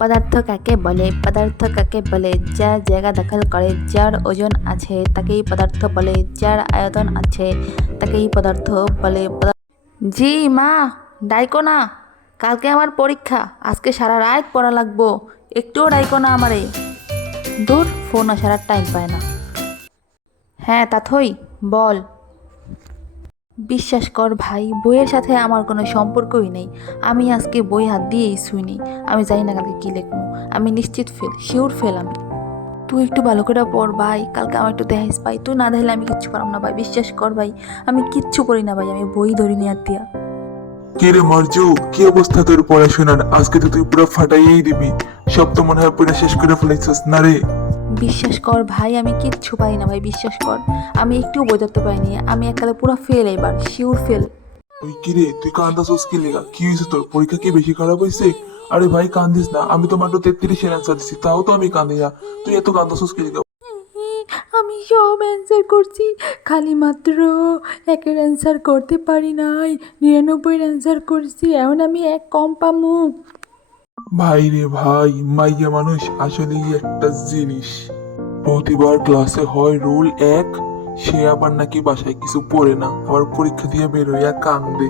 পদার্থ কাকে বলে? পদার্থ কাকে বলে? যার জায়গা দখল করে, যার ওজন আছে তাকেই পদার্থ বলে, যার আয়তন আছে তাকেই পদার্থ বলে। জি মা, ডাইকো না, কালকে আমার পরীক্ষা, আজকে সারা রাত পড়া লাগবো, একটুও ডাইকো না আমারে। দূর, ফোন আসার আর টাইম পায় না। হ্যাঁ তাথই, বল। বিশ্বাস কর ভাই, বইয়ের সাথে আমার কোনো সম্পর্কই নেই। আমি আজকে বই হাত দিয়েই শুইনি। আমি জানি না কালকে কী লিখবো। আমি নিশ্চিত ফেল, শিওর ফেল আমি। তুই একটু ভালো করে পড় ভাই, কালকে আমার একটু দেখাইস ভাই। তুই না দেখলে আমি কিচ্ছু পারলাম না ভাই, বিশ্বাস কর ভাই। আমি কিচ্ছু করি না ভাই, আমি বই ধরি নি হাত দিয়া। কি রে মার্জু, কি অবস্থা তোর পড়াশোনার? আজকে তো তুই পুরো ফাটাইয়েই দিবি। সব তো মনে হয় পুরো শেষ করে ফেলাইছিস না রে? বিশ্বাস কর ভাই, আমি কিচ্ছু পাই না ভাই, বিশ্বাস কর। আমি একটু বই ধরতে পারিনি, আমি এককালে পুরো ফেল, এবার শিওর ফেল। ওই কি রে, তুই কান্দাছিস কি লেগা? কি হয়েছে তোর? পরীক্ষা কি বেশি খারাপ হয়েছে? আরে ভাই কান্দিস না, আমি তো মাত্র 33-এর অ্যান্সার দিছি, তাও তো আমি কান্দি না। তুই এত কান্দাছিস কি লেগা? আমি সব অ্যান্সার করছি, খালি মাত্র একের অ্যান্সার করতে পারি নাই, 99-এর অ্যান্সার করছি, এখন আমি এক কম পামু। ভাই রে ভাই, মাইয়া মানুষ আসলেই একটা জিনিস। প্রতিবার ক্লাসে হয় রুল 1, সে আবার নাকি বাসায় কিছু পড়ে না, আবার পরীক্ষা দিয়ে বের হইয়া কান্দে।